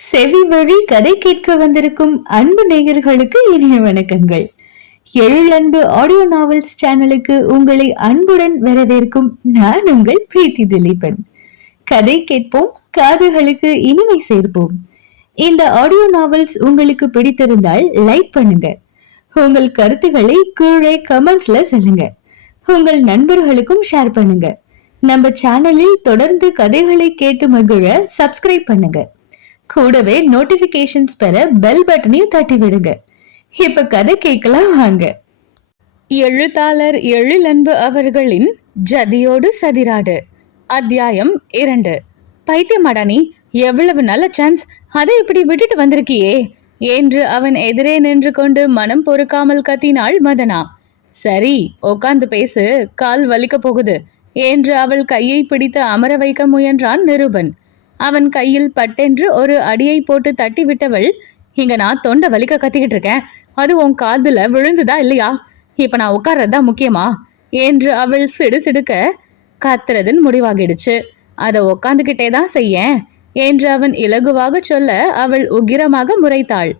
செவி வழி கதை கேட்க வந்திருக்கும் அன்பு நேயர்களுக்கு இனிய வணக்கங்கள். எழிலன்பு ஆடியோ நாவல்ஸ் சேனலுக்கு உங்களை அன்புடன் வரவேற்கும் நான் உங்கள் பிரீத்தி திலீபன். கதை கேட்போம், காதுகளுக்கு இனிமை சேர்ப்போம். இந்த ஆடியோ நாவல்ஸ் உங்களுக்கு பிடித்திருந்தால் லைக் பண்ணுங்க. உங்கள் கருத்துக்களை கீழே கமெண்ட்ஸ்ல சொல்லுங்க. உங்கள் நண்பர்களுக்கும் ஷேர் பண்ணுங்க. நம்ம சேனலில் தொடர்ந்து கதைகளை கேட்டு மகிழ சப்ஸ்கிரைப் பண்ணுங்க. கூடவே நோட்டிபிகேஷன்ஸ் பெற பெல் பட்டனையும் தட்டி விடுங்க. இப்ப கதை கேட்கலாம் வாங்க. எழுத்தாளர் எழிலன்பு அவர்களின் ஜதியோடு சதிராடு, அத்தியாயம் 2. பைத்தியமாடா நீ, எவ்வளவு நல்ல சான்ஸ், அதை இப்படி விட்டுட்டு வந்திருக்கியே என்று அவன் எதிரே நின்று கொண்டு மனம் பொறுக்காமல் கத்தினாள் மதனா. சரி, உட்கார்ந்து பேசு, கால் வலிக்க போகுது என்று அவள் கையை பிடித்து அமர வைக்க முயன்றான் நிருபன். அவன் கையில் பட்டென்று ஒரு அடியை போட்டு தட்டி விட்டவள், இங்க நான் தொண்டை வலிக்க கத்திக்கிட்டு இருக்கேன், அது உன் காதுல விழுந்துதா இல்லையா? இப்ப நான் உட்கார்றதா முக்கியமா என்று அவள் சிடுசிடுக்க, கத்துறதுன்னு முடிவாகிடுச்சு, அதை உக்காந்துகிட்டே தான் செய்ய என்று அவன் இலகுவாக சொல்ல அவள் உக்கிரமாக முறைத்தாள்.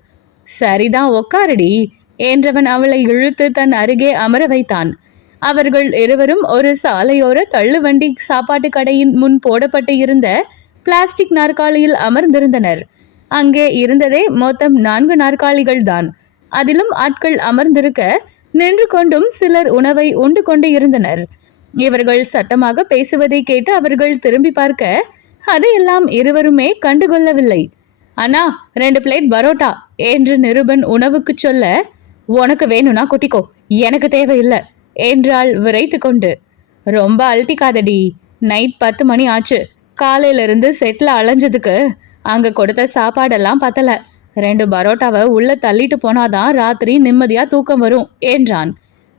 சரிதான், உக்காரடி என்றவன் அவளை இழுத்து தன் அருகே அமர வைத்தான். அவர்கள் இருவரும் ஒரு சாலையோர தள்ளுவண்டி சாப்பாட்டு கடையின் முன் போடப்பட்டு இருந்த பிளாஸ்டிக் நாற்காலியில் அமர்ந்திருந்தனர். அங்கே இருந்ததே மொத்தம் 4 நாற்காலிகள் தான். அதிலும் ஆட்கள் அமர்ந்திருக்க, நின்று கொண்டும் சிலர் உணவை உண்டு கொண்டு இருந்தனர். இவர்கள் சத்தமாக பேசுவதை கேட்டு அவர்கள் திரும்பி பார்க்க, அதையெல்லாம் இருவருமே கண்டுகொள்ளவில்லை. அண்ணா, 2 பிளேட் பரோட்டா என்று நிருபன் உணவுக்கு சொல்ல, உனக்கு வேணும்னா கொட்டிக்கோ, எனக்கு தேவையில்லை என்றாள் விரைத்து கொண்டு. ரொம்ப அழட்டிக்காதடி, நைட் 10 மணி ஆச்சு, காலையிலிருந்து செட்டில் அலைஞ்சதுக்கு அங்க கொடுத்த சாப்பாடெல்லாம் பத்தல. 2 பரோட்டாவை உள்ள தள்ளிட்டு போனாதான் ராத்திரி நிம்மதியா தூக்கம் வரும் என்றான்.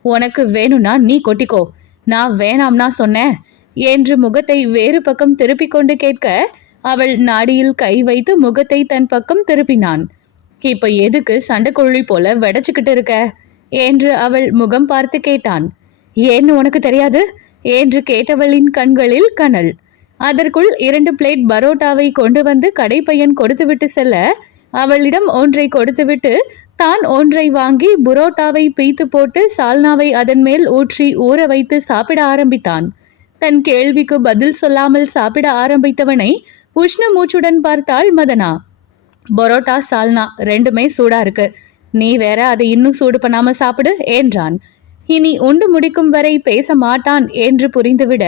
உனக்கு வேணும்னா நீ கொட்டிக்கோ, நான் வேணாம்னா சொன்னேன் என்று முகத்தை வேறு பக்கம் திருப்பி கொண்டு கேட்க, அவள் நாடியில் கை வைத்து முகத்தை தன் பக்கம் திருப்பினான். இப்ப எதுக்கு சண்டைக்கோழி போல வெடைச்சுக்கிட்டு இருக்க என்று அவள் முகம் பார்த்து கேட்டான். ஏன்னு உனக்கு தெரியாது என்று கேட்டவளின் கண்களில் கனல். அதற்குள் 2 பிளேட் பரோட்டாவை கொண்டு வந்து கடைப்பையன் கொடுத்துவிட்டு செல்ல, அவளிடம் ஒன்றை கொடுத்துவிட்டு தான் ஒன்றை வாங்கி புரோட்டாவை பீத்து போட்டு சால்னாவை அதன் மேல் ஊற்றி ஊற வைத்து சாப்பிட ஆரம்பித்தான். தன் கேள்விக்கு பதில் சொல்லாமல் சாப்பிட ஆரம்பித்தவனை உஷ்ண மூச்சுடன் பார்த்தாள் மதனா. பரோட்டா சால்னா 2மே சூடா இருக்கு, நீ வேற அதை இன்னும் சூடு பண்ணாம சாப்பிடு என்றான். இனி உண்டு முடிக்கும் வரை பேச மாட்டான் என்று புரிந்துவிட,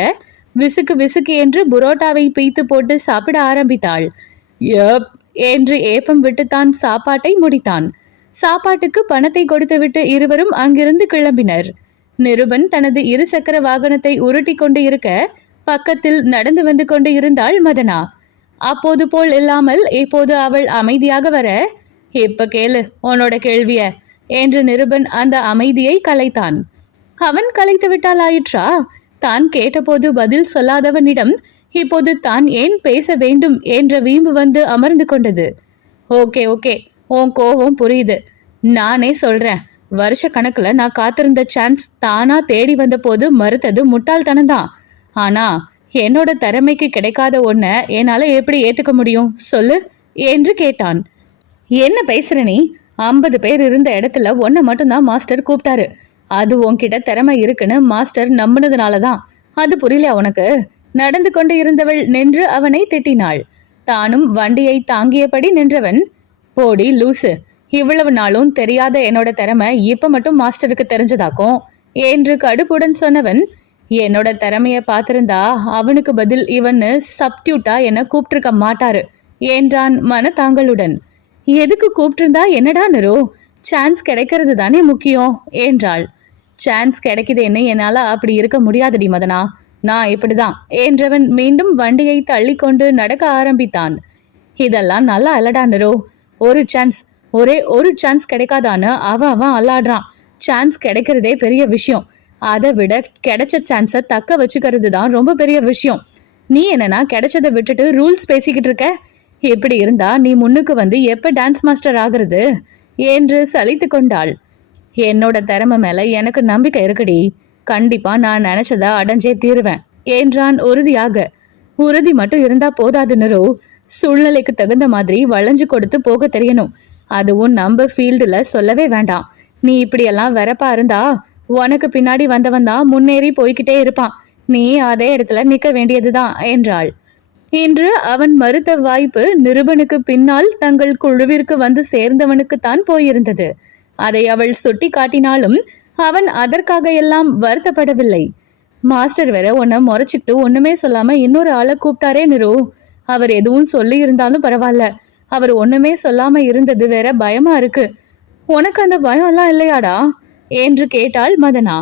விசுக்கு விசுக்கு என்று புரோட்டாவை பீத்து போட்டு சாப்பிட ஆரம்பித்தாள். யப் என்று ஏப்பம் விட்டுத்தான் சாப்பாட்டை முடித்தான். சாப்பாட்டுக்கு பணத்தை கொடுத்துவிட்டு இருவரும் அங்கிருந்து கிளம்பினர். நிருபன் தனது 2 சக்கர வாகனத்தை உருட்டி கொண்டு இருக்க, பக்கத்தில் நடந்து வந்து கொண்டு இருந்தாள் மதனா. அப்போது போல் இல்லாமல் இப்போது அவள் அமைதியாக வர, இப்ப கேளு உன்னோட கேள்விய என்று நிருபன் அந்த அமைதியை கலைத்தான். அவன் கலைத்து விட்டால் ஆயிற்றா? தான் கேட்டபோது பதில் சொல்லாதவனிடம் இப்போது தான் ஏன் பேச வேண்டும் என்ற வீம்பு வந்து அமர்ந்து கொண்டது. ஓகே ஓகே, உன் கோவம் புரியுது, நானே சொல்றேன். வருஷ கணக்குல நான் காத்திருந்த சான்ஸ் தானா தேடி வந்த போது மறுத்தது முட்டாள்தனம்தான். ஆனா என்னோட திறமைக்கு கிடைக்காத ஒன்ன என்னால எப்படி ஏத்துக்க முடியும் சொல்லு என்று கேட்டான். என்ன பேசுற நீ? 50 பேர் இருந்த இடத்துல ஒன்ன மட்டும்தான் மாஸ்டர் கூப்பிட்டாரு. அது உன்கிட்ட திறமை இருக்குன்னு மாஸ்டர் நம்பினதுனாலதான். அது புரியல உனக்கு? நடந்து கொண்டு இருந்தவள் நின்று அவனை திட்டினாள். தானும் வண்டியை தாங்கியபடி நின்றவன், போடி லூசு, இவ்வளவு நாளும் தெரியாத என்னோட திறமை இப்ப மட்டும் மாஸ்டருக்கு தெரிஞ்சதாக்கும் என்று கடுப்புடன் சொன்னவன், என்னோட திறமைய பார்த்திருந்தா அவனுக்கு பதில் இவன்னு சப்டியூட்டா என்ன கூப்பிட்டிருக்க மாட்டாரு என்றான் மனத்தாங்களுடன். எதுக்கு கூப்பிட்டிருந்தா என்னடா நிரோ, சான்ஸ் கிடைக்கிறது தானே முக்கியம் என்றாள். சான்ஸ் கிடைக்குதுன்னு என்னால அப்படி இருக்க முடியாதுடி மதனா, நான் இப்படிதான் என்றவன் மீண்டும் வண்டியை தள்ளி கொண்டு நடக்க ஆரம்பித்தான். இதெல்லாம் நல்லா அல்லடா நிரோ, ஒரு சான்ஸ், ஒரே ஒரு சான்ஸ் கிடைக்காதான்னு அவன் அல்லாடுறான். சான்ஸ் கிடைக்கிறதே பெரிய விஷயம், அதை விட கிடைச்ச சான்ஸை தக்க வச்சுக்கிறது தான் ரொம்ப பெரிய விஷயம். நீ என்னன்னா கிடைச்சதை விட்டுட்டு ரூல்ஸ் பேசிக்கிட்டு இருக்க? இப்படி இருந்தா நீ முன்னுக்கு வந்து எப்ப டான்ஸ் மாஸ்டர் ஆகுறது என்று சலித்து கொண்டாள். என்னோட திறமை மேல எனக்கு நம்பிக்கை இருக்குடி, கண்டிப்பா நான் நினைச்சதா அடைஞ்சே தீருவேன் என்றான் உறுதியாக. உறுதி மட்டும் இருந்தா போதாது நிரோ, சூழ்நிலைக்கு தகுந்த மாதிரி வளைஞ்சு கொடுத்து போக தெரியணும். அதுவும் நம்ம ஃபீல்டுல சொல்லவே வேண்டாம். நீ இப்படியெல்லாம் வெறப்பா இருந்தா உனக்கு பின்னாடி வந்தவன் தான் முன்னேறி போய்கிட்டே இருப்பான். நீ அதே இடத்துல நிக்க வேண்டியதுதான் என்றாள். இன்று அவன் மறுத்த வாய்ப்பு நிருபனுக்கு பின்னால் தங்கள் குழுவிற்கு வந்து சேர்ந்தவனுக்குத்தான் போயிருந்தது. அதை அவள் சுட்டி காட்டினாலும் அவன் அதற்காக எல்லாம் வருத்தப்படவில்லை. மாஸ்டர் வேற உன்னை முறைச்சிட்டு ஒண்ணுமே சொல்லாம இன்னொரு ஆளை கூப்பிட்டாரே நிரு. அவர் எதுவும் சொல்லி இருந்தாலும் பரவாயில்ல, அவர் ஒண்ணுமே சொல்லாம இருந்தது வேற பயமா இருக்கு. உனக்கு அந்த பயம் எல்லாம் இல்லையாடா என்று கேட்டாள் மதனா.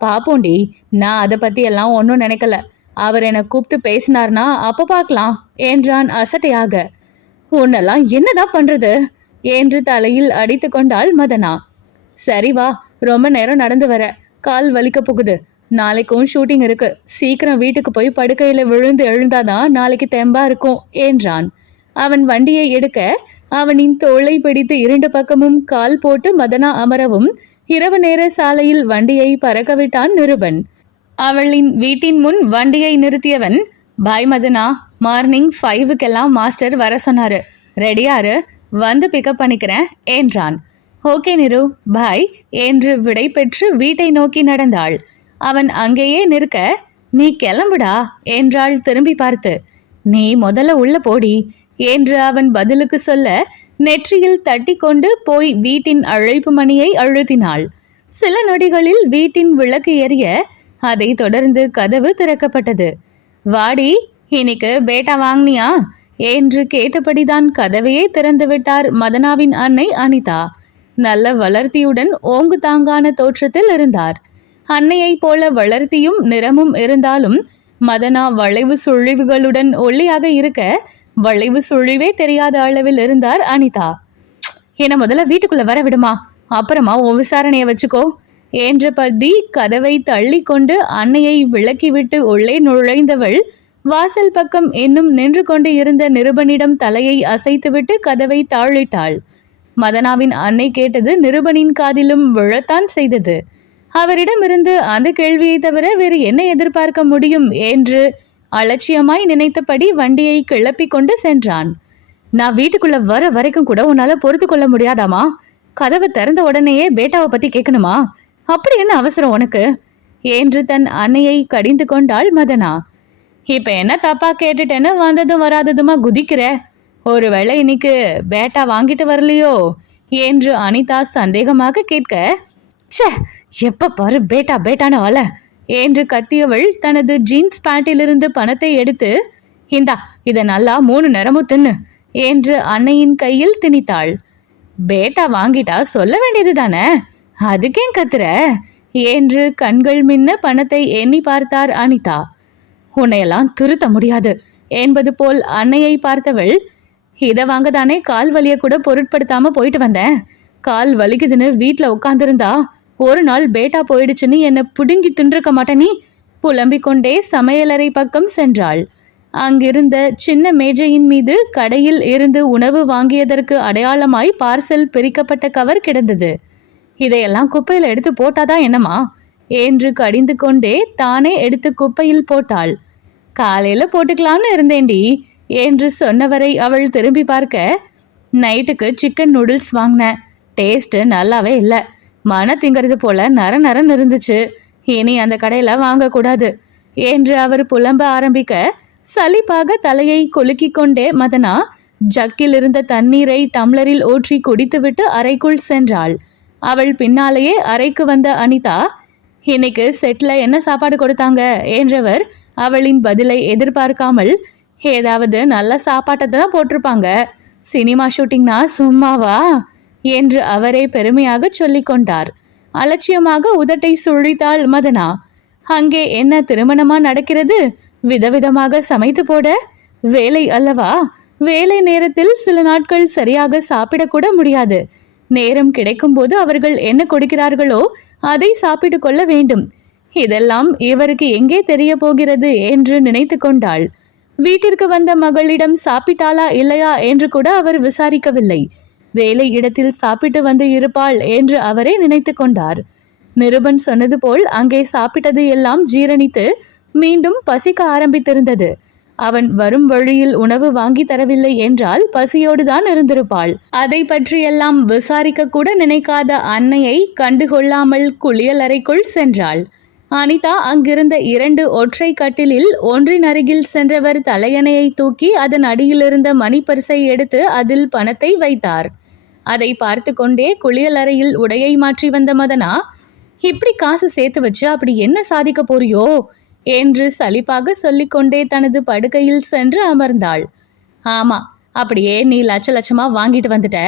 பாப்போண்டி, நான் அதை பத்தி எல்லாம் ஒன்னும் நினைக்கல. அவர் என்னை கூப்பிட்டு பேசினார்னா அப்ப பார்க்கலாம் என்றான் அசட்டையாக. உன்னெல்லாம் என்னதான் பண்றது என்று தலையில் அடித்து கொண்டாள் மதனா. சரி வா, ரொம்ப நேரம் நடந்து வர, கால் வலிக்க போகுது. நாளைக்கும் ஷூட்டிங் இருக்கு. சீக்கிரம் வீட்டுக்கு போய் படுக்கையில விழுந்து எழுந்தாதான் நாளைக்கு தெம்பா இருக்கும் என்றான். அவன் வண்டியை எடுக்க அவனின் தோளை பிடித்து இரண்டு பக்கமும் கால் போட்டு மதனா அமரவும் இரவு நேர சாலையில் வண்டியை பறக்கவிட்டான் நிருபன். அவளின் வீட்டின் முன் வண்டியை நிறுத்தியவன், பாய் மதனா, மார்னிங் 5க்கெல்லாம் மாஸ்டர் வர சொன்னாரு. ரெடியாரு, வந்து பிக்கப் பண்ணிக்கிறேன் என்றான். ஓகே நிரு, பாய் என்று விடை பெற்று வீட்டை நோக்கி நடந்தாள். அவன் அங்கேயே நிற்க, நீ கிளம்புடா என்றாள் திரும்பி பார்த்து. நீ முதல்ல உள்ள போடி என்று அவன் பதிலுக்கு சொல்ல நெற்றியில் தட்டி கொண்டு போய் வீட்டின் அழைப்பு மணியை அழுத்தினாள். சில நொடிகளில் வீட்டின் விளக்கு எரிய அதை தொடர்ந்து கதவு திறக்கப்பட்டது. வாடி, இன்னைக்கு பேட்டா வாங்கினியா என்று கேட்டபடிதான் கதவையே திறந்து விட்டார் மதனாவின் அன்னை அனிதா. நல்ல வளர்த்தியுடன் ஓங்கு தாங்கான தோற்றத்தில் இருந்தார். அன்னையை போல வளர்த்தியும் நிறமும் இருந்தாலும் மதனா வளைவு சுழிவுகளுடன் ஒல்லியாக இருக்க வளைவு சுழிவே தெரியாத அளவில் இருந்தார் அனிதா. என்ன முதல்ல வீட்டுக்குள்ள வர விடுமா, அப்புறமா உன் விசாரணைய வச்சுக்கோ என்ற பத்தி கதவை தள்ளி கொண்டு அன்னையை விலக்கிவிட்டு உள்ளே நுழைந்தவள் வாசல் பக்கம் இன்னும் நின்று கொண்டு இருந்த நிருபனிடம் தலையை அசைத்துவிட்டு கதவை தாழிட்டாள். மதனாவின் அன்னை கேட்டது நிருபனின் காதிலும் விழத்தான் செய்தது. அவரிடமிருந்து அந்த கேள்வியை தவிர வேறு என்ன எதிர்பார்க்க முடியும் என்று அலட்சியமாய் நினைத்தபடி வண்டியை கிளப்பி கொண்டு சென்றான். நான் வீட்டுக்குள்ள வர வரைக்கும் கூட உன்னால பொறுத்து கொள்ள முடியாதாமா? கதவை திறந்த உடனேயே பேட்டாவை பத்தி கேட்கணுமா? அப்படி என்ன அவசரம் உனக்கு என்று தன் அன்னையை கடிந்து கொண்டாள் மதனா. இப்ப என்ன தப்பா கேட்டுட்டேன்னு வந்ததும் வராததுமா குதிக்கிற? ஒருவேளை இன்னைக்கு பேட்டா வாங்கிட்டு வரலையோ என்று அனிதா சந்தேகமாக கேட்க, ச்சே, எப்ப பாரு பேட்டா பேட்டான்னு ஆள என்று கத்தியவள் தனது ஜீன்ஸ் பேண்டிலிருந்து பணத்தை எடுத்து, இந்தா, இதை நல்லா 3 நேரமும் தின்னு என்று அன்னையின் கையில் திணித்தாள். பேட்டா வாங்கிட்டா சொல்ல வேண்டியது தானே, அதுக்கேன் கத்துற என்று கண்கள் மின்ன பணத்தை எண்ணி பார்த்தார் அனிதா. உன்னையெல்லாம் திருத்த முடியாது என்பது போல் அன்னையை பார்த்தவள், இதை வாங்கதானே கால் வலிய கூட பொருட்படுத்தாம போயிட்டு வந்தேன். கால் வலிக்குதுன்னு வீட்டில் உட்காந்துருந்தா ஒரு நாள் பேட்டா போயிடுச்சுன்னு என்னை புடுங்கி தின்றுக்க மாட்டேனி புலம்பிக் கொண்டே சமையலறை பக்கம் சென்றாள். அங்கிருந்த சின்ன மேஜையின் மீது கடையில் இருந்து உணவு வாங்கியதற்கு அடையாளமாய் பார்சல் பிரிக்கப்பட்ட கவர் கிடந்தது. இதையெல்லாம் குப்பையில் எடுத்து போட்டாதான் என்னமா என்று கடிந்து கொண்டே தானே எடுத்து குப்பையில் போட்டாள். காலையில போட்டுக்கலாம்னு இருந்தேண்டி என்று சொன்னவரை அவள் திரும்பி பார்க்க, நைட்டுக்கு சிக்கன் நூடுல்ஸ் வாங்கினேன். டேஸ்ட் நல்லாவே இல்லை. மன திங்கிறது போல நரநரன்னு இருந்துச்சு. இனி அந்த கடையில வாங்கக்கூடாது என்று அவர் புலம்ப ஆரம்பிக்க சலிப்பாக தலையை குலுக்கி கொண்டே மதனா ஜக்கில் இருந்த தண்ணீரை டம்ளரில் ஊற்றி குடித்துவிட்டு அறைக்குள் சென்றாள். அவள் பின்னாலேயே அறைக்கு வந்த அனிதா, இன்னைக்கு செட்ல என்ன சாப்பாடு கொடுத்தாங்க என்றவர் அவளின் பதிலை எதிர்பார்க்காமல், ஏதாவது நல்ல சாப்பாட்டை தான் போட்டிருப்பாங்க, சினிமா ஷூட்டிங்னா சும்மாவா என்று அவரே பெருமையாக சொல்லி கொண்டார். அலட்சியமாக உதட்டை சுழித்தாள் மதனா. அங்கே என்ன திருமணமா நடக்கிறது? விதவிதமாக சமைத்து போட வேலை அல்லவா? வேலை நேரத்தில் சில நாட்கள் சரியாக சாப்பிடக்கூட முடியாது. நேரம் கிடைக்கும் போது அவர்கள் என்ன கொடுக்கிறார்களோ அதை சாப்பிட்டு கொள்ள வேண்டும். இதெல்லாம் இவருக்கு எங்கே தெரிய போகிறது என்று நினைத்து கொண்டாள். வீட்டிற்கு வந்த மகளிடம் சாப்பிட்டாளா இல்லையா என்று கூட அவர் விசாரிக்கவில்லை. வேலை இடத்தில் சாப்பிட்டு வந்து இருப்பாள் என்று அவரே நினைத்து கொண்டார். நிருபன் சொன்னது போல் அங்கே சாப்பிட்டது எல்லாம் ஜீரணித்து மீண்டும் பசிக்க ஆரம்பித்திருந்தது. அவன் வரும் வழியில் உணவு வாங்கி தரவில்லை என்றால் பசியோடுதான் இருந்திருப்பாள். அதை பற்றியெல்லாம் விசாரிக்க கூட நினைக்காத அன்னையை கண்டுகொள்ளாமல் குளியலறைக்குள் சென்றாள். அனிதா அங்கிருந்த 2 ஒற்றை கட்டிலில் ஒன்றின் அருகில் சென்றவர் தலையணையை தூக்கி அதன் அடியிலிருந்த மணிப்பரிசை எடுத்து அதில் பணத்தை வைத்தார். அதை பார்த்து கொண்டே குளியலறையில் உடையை மாற்றி வந்த மதனா, இப்படி காசு சேர்த்து வச்சு அப்படி என்ன சாதிக்க போறியோ என்று சலிப்பாக சொல்லிக்கொண்டே தனது படுக்கையில் சென்று அமர்ந்தாள். ஆமா, அப்படியே நீ லட்சமா வாங்கிட்டு வந்துட்ட.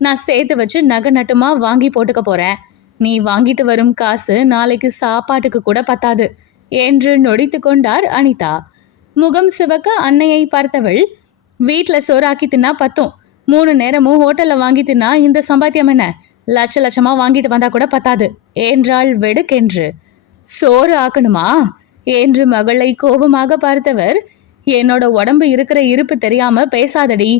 நான் சேர்த்து வச்சு நகை நட்டுமா வாங்கி போட்டுக்க போறேன். நீ வாங்கிட்டு வரும் காசு நாளைக்கு சாப்பாட்டுக்கு கூட பத்தாது என்று நொடித்து கொண்டார் அனிதா. முகம் சிவக்க அன்னையை பார்த்தவள், வீட்டுல சோறாக்கி தின்னா பத்தும், 3 நேரமும் ஹோட்டல்ல வாங்கி தின்னா இந்த சம்பாத்தியம் என்ன? லட்சமா வாங்கிட்டு வந்தா கூட பத்தாது என்றாள் வெடுக்கென்று. சோறு ஆக்கணுமா என்று மகளை கோபமாக பார்த்தவர், என்னோட உடம்பு இருக்கிற இருப்பு தெரியாம பேசாதடி.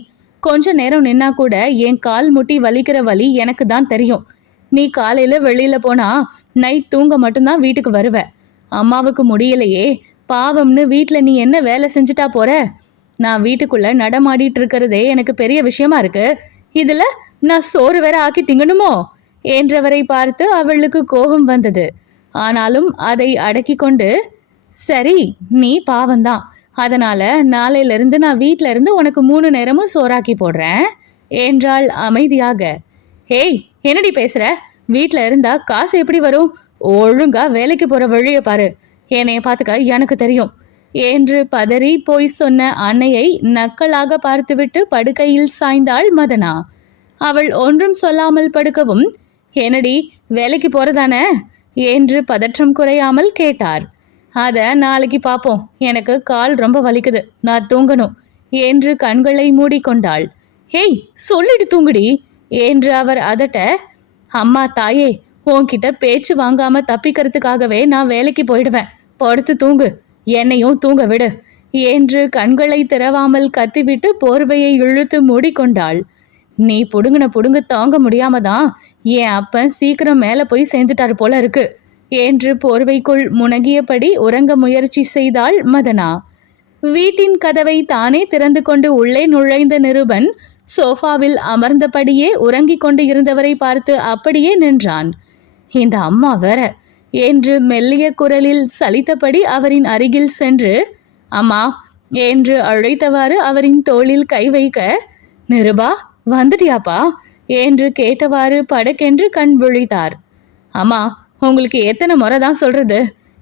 கொஞ்ச நேரம் நின்னா கூட என் கால் முட்டி வலிக்கிற வலி எனக்கு தான் தெரியும். நீ காலையில வெளியில போனா நைட் தூங்க மட்டும்தான் வீட்டுக்கு வருவ. அம்மாவுக்கு முடியலையே பாவம்னு வீட்டுல நீ என்ன வேலை செஞ்சுட்டா போற? நான் வீட்டுக்குள்ள நடமாடிட்டு இருக்கிறதே எனக்கு பெரிய விஷயமா இருக்கு. இதுல நான் சோறு வேற ஆக்கி திங்கணுமோ என்றவரை பார்த்து அவளுக்கு கோபம் வந்தது. ஆனாலும் அதை அடக்கி கொண்டு, சரி நீ பாவம்தான், அதனால நாளையில இருந்து நான் வீட்ல இருந்து உனக்கு 3 நேரமும் சோறாக்கி போடுறேன் என்றாள் அமைதியாக. ஹேய், என்னடி பேசுற? வீட்ல இருந்தா காசு எப்படி வரும்? ஒழுங்கா வேலைக்கு போற வழிய பாரு. என்னைய பாத்துக்க எனக்கு தெரியும் என்று பதறி போய் சொன்ன அன்னையை நக்கலாக பார்த்துவிட்டு படுக்கையில் சாய்ந்தாள் மதனா. அவள் ஒன்றும் சொல்லாமல் படுக்கவும், என்னடி வேலைக்கு போறதானே என்று பதற்றம் குறையாமல் கேட்டார். அத நாளைக்கு பாப்போம், எனக்கு கால் ரொம்ப வலிக்குது, நான் தூங்கணும் என்று கண்களை மூடிக்கொண்டாள். ஹேய், சொல்லிட்டு தூங்குடி என்று அவர் அதட்ட, அம்மா தாயே, உன்கிட்ட பேச்சு வாங்காம தப்பிக்கிறதுக்காகவே நான் வேலைக்கு போயிடுவேன், படுத்து தூங்கு, என்னையும் தூங்க விடு என்று கண்களை திறவாமல் கத்திவிட்டு போர்வையை இழுத்து மூடிக்கொண்டாள். நீ புடுங்கு தாங்க முடியாம தான் என் அப்பன் சீக்கிரம் மேல போய் சேர்ந்துட்டாரு போல இருக்கு என்று போர்வைக்குள் முனகியபடி உறங்க முயற்சி செய்தாள் மதனா. வீட்டின் கதவை தானே திறந்து கொண்டு உள்ளே நுழைந்த நிருபன் சோஃபாவில் அமர்ந்தபடியே உறங்கிக் கொண்டு இருந்தவரை பார்த்து அப்படியே நின்றான். இந்த அம்மா வேற என்று மெல்லிய குரலில் சலித்தபடி அவரின் அருகில் சென்று, அம்மா என்று அழைத்தவாறு அவரின் தோளில் கை வைக்க, நிருபா வந்துட்டியாப்பா என்று கேட்டவாறு படக்கென்று கண் விழித்தார். அம்மா, உங்களுக்கு எத்தனை முறை தான் சொல்றது,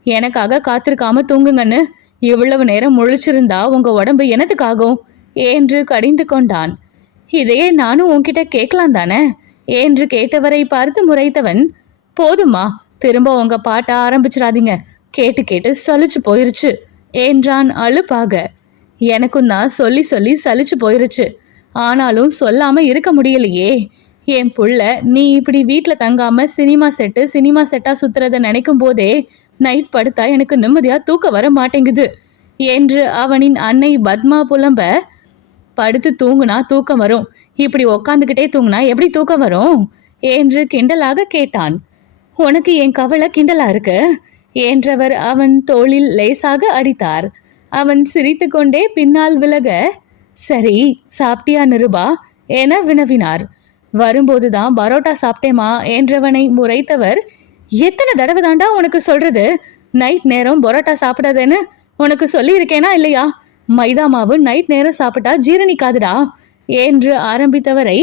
எனக்காக காத்திருக்காம தூங்குங்கன்னு? இவ்வளவு நேரம் முழிச்சிருந்தா உங்க உடம்பு எனத்துக்காகும் என்று கடிந்து கொண்டான். இதையே நானும் உன்கிட்ட கேட்கலாம் தானே என்று கேட்டவரை பார்த்து முறைத்தவன், போதுமா, திரும்ப உங்க பாட்ட ஆரம்பிச்சிடாதீங்க, கேட்டு கேட்டு சலிச்சு போயிருச்சு என்றான் அலுப்பாக. எனக்கும் நான் சொல்லி சொல்லி சலிச்சு போயிருச்சு, ஆனாலும் சொல்லாம இருக்க முடியலையே. என் புள்ள நீ இப்படி வீட்டில் தங்காம சினிமா செட்டா சுத்துறத நினைக்கும் போதே நைட் படுத்தா எனக்கு நிம்மதியா தூக்க வர மாட்டேங்குது என்று அவனின் அன்னை பத்மா புலம்ப, படுத்து தூங்குனா தூக்கம் வரும், இப்படி உக்காந்துக்கிட்டே தூங்குனா எப்படி தூக்கம் வரும் என்று கிண்டலாக கேட்டான். உனக்கு என் கவலை கிண்டலா இருக்கு என்றவர் அவன் தோளில் லேசாக அடித்தார். அவன் சிரித்து கொண்டே பின்னால் விலக, சரி சாப்பிட்டியா நிருபா என வினவினார். வரும்போதுதான் பரோட்டா சாப்பிட்டேமா என்றவனை முறைத்தவர், எத்தனை தடவை தாண்டா உனக்கு சொல்றது, நைட் நேரம் பரோட்டா சாப்பிடாதேன்னு உனக்கு சொல்லி இருக்கேனா இல்லையா? மைதா மாவு நைட் நேரம் சாப்பிட்டா ஜீரணிக்காதுடா என்று ஆரம்பித்தவரை,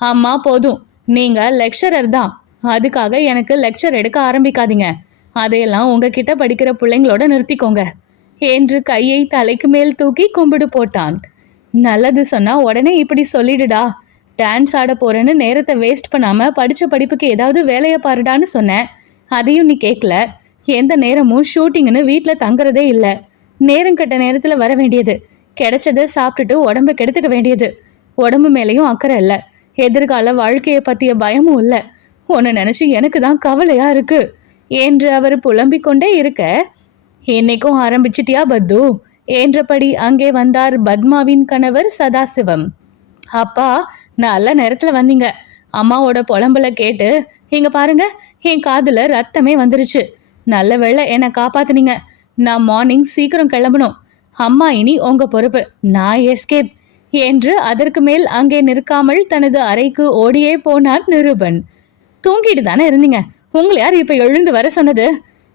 அம்மா போதும், நீங்க லெக்சரர் தான், அதுக்காக எனக்கு லெக்சர் எடுக்க ஆரம்பிக்காதீங்க, அதையெல்லாம் உங்ககிட்ட படிக்கிற பிள்ளைங்களோட நிறுத்திக்கோங்க என்று கையை தலைக்கு மேல் தூக்கி கும்பிடு போட்டான். நல்லது சொன்னா உடனே இப்படி சொல்லிடுடா, டான்ஸ் ஆட போறேன்னு நேரத்தை வேஸ்ட் பண்ணாம படிச்ச படிப்புக்கு ஏதாவது வேலையை பாருடான்னு சொன்னேன், அதையும் நீ கேட்கல. எந்த நேரமும் ஷூட்டிங்னு வீட்டில் தங்குறதே இல்லை, நேரம் கட்ட நேரத்துல வர வேண்டியது, கிடைச்சதை சாப்பிட்டுட்டு உடம்ப கெடுத்துக்க வேண்டியது, உடம்பு மேலேயும் அக்கறை இல்லை, எதிர்கால வாழ்க்கையை பத்திய பயமும் இல்லை, உன்னை நினைச்சு எனக்கு தான் கவலையா இருக்கு என்று அவர் புலம்பிக் கொண்டே இருக்க, என்னைக்கும் ஆரம்பிச்சிட்டியா பத்து என்றபடி அங்கே வந்தார் பத்மாவின் கணவர் சதாசிவம். அப்பா, நல்ல நேரத்துல வந்தீங்க, அம்மாவோட புலம்பல கேட்டு இங்க பாருங்க என் காதுல ரத்தமே வந்துருச்சு, நல்ல வேளை என்னை காப்பாத்துனீங்க, நான் மார்னிங் சீக்கிரம் கிளம்பணும், அம்மா இனி உங்க பொறுப்பு, நான் எஸ்கேப் என்று அதற்கு மேல் அங்கே நிற்காமல் தனது அறைக்கு ஓடியே போனார் நிருபன். தூங்கிட்டு தானே இருந்தீங்க, உங்களை யார் இப்ப எழுந்து வர சொன்னது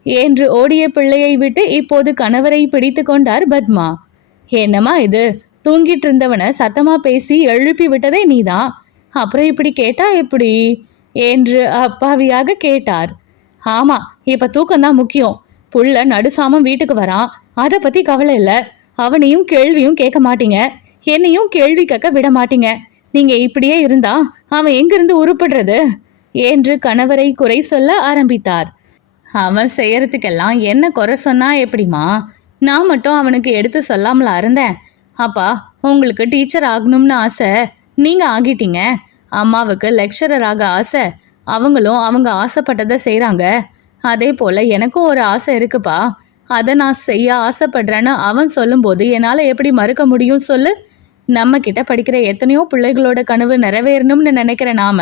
என்று ஓடிய பிள்ளையை விட்டு இப்போது கணவரை பிடித்து கொண்டார் பத்மா. என்னம்மா இது, தூங்கிட்டு இருந்தவனை சத்தமா பேசி எழுப்பி விட்டதே நீதான், அப்புறம் இப்படி கேட்டா எப்படி என்று அப்பாவியாக கேட்டார். ஆமா, இப்ப தூக்கம்தான் முக்கியம். புள்ள நடுசாமம் வீட்டுக்கு வரான், அதை பத்தி கவலை இல்ல. அவனையும் கேள்வியும் கேட்க மாட்டீங்க, என்னையும் கேள்வி கேட்க விட மாட்டீங்க. நீங்க இப்படியே இருந்தா அவன் எங்கிருந்து உருப்படுறது என்று கணவரை குறை சொல்ல ஆரம்பித்தார். அவன் செய்யறதுக்கெல்லாம் என்ன குறை சொன்னா எப்படிமா? நான் மட்டும் அவனுக்கு எடுத்து சொல்லாமலா இருந்தேன்? அப்பா, உங்களுக்கு டீச்சர் ஆகணும்னு ஆசை, நீங்க ஆகிட்டீங்க. அம்மாவுக்கு லெக்சரர் ஆக ஆசை, அவங்களும் அவங்க ஆசைப்பட்டதை செய்கிறாங்க. அதே போல் எனக்கும் ஒரு ஆசை இருக்குப்பா, அதை நான் செய்ய ஆசைப்படுறேன்னு அவன் சொல்லும்போது என்னால் எப்படி மறுக்க முடியும் சொல்லு? நம்ம கிட்ட படிக்கிற எத்தனையோ பிள்ளைகளோட கனவு நிறைவேறணும்னு நினைக்கிற நாம,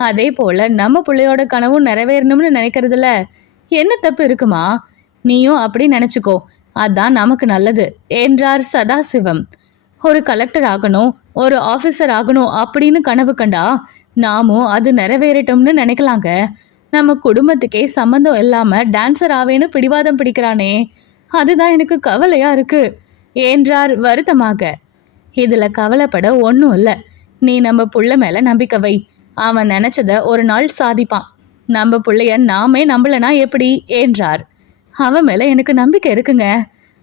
அதே போல் நம்ம பிள்ளையோட கனவும் நிறைவேறணும்னு நினைக்கிறதுல என்ன தப்பு இருக்குமா? நீயும் அப்படி நினச்சிக்கோ, அதான் நமக்கு நல்லது என்றார் சதாசிவம். ஒரு கலெக்டர் ஆகணும், ஒரு ஆஃபீஸர் ஆகணும் அப்படின்னு கனவு கண்டா நாமும் அது நிறைவேறட்டும்னு நினைக்கலாங்க. நம்ம குடும்பத்துக்கே சம்மந்தம் இல்லாம டான்சர் ஆவேன்னு பிடிவாதம் பிடிக்கிறானே, அதுதான் எனக்கு கவலையா இருக்கு என்றார் வருத்தமாக. இதுல கவலைப்பட ஒன்றும் இல்லை. நீ நம்ம புள்ள மேல நம்பிக்கை வை, அவன் நினைச்சத ஒரு நாள் சாதிப்பான். நம்ம பிள்ளைய நாமே நம்பலனா எப்படி என்றார். அவன் மேல எனக்கு நம்பிக்கை இருக்குங்க,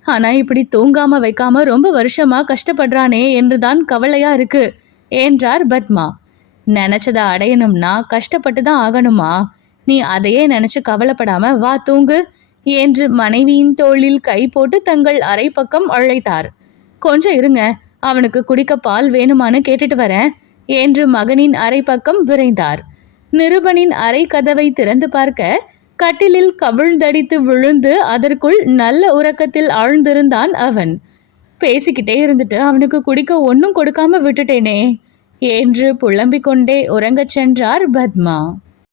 ஆனா இப்படி தூங்காம வைக்காம ரொம்ப வருஷமா கஷ்டப்படுறானே என்றுதான் கவலையா இருக்கு என்றார் பத்மா. நினைச்சதை அடையணும்னா கஷ்டப்பட்டு தான் ஆகணுமா? நீ அதையே நினைச்சு கவலைப்படாம வா தூங்கு என்று மனைவியின் தோளில் கை போட்டு தங்கள் அறை பக்கம் அழைத்தார். கொஞ்சம் இருங்க, அவனுக்கு குடிக்க பால் வேணுமான்னு கேட்டுட்டு வரேன் என்று மகனின் அறை பக்கம் விரைந்தார். நிருபனின் அறை கதவை திறந்து பார்க்க கட்டிலில் கவிழ்ந்தடித்து விழுந்து அதற்குள் நல்ல உறக்கத்தில் ஆழ்ந்திருந்தான் அவன். பேசிக்கிட்டே இருந்துட்டு அவனுக்கு குடிக்க ஒன்றும் கொடுக்காம விட்டுட்டேனே என்று புலம்பிக் கொண்டே உறங்கச் சென்றார் பத்மா.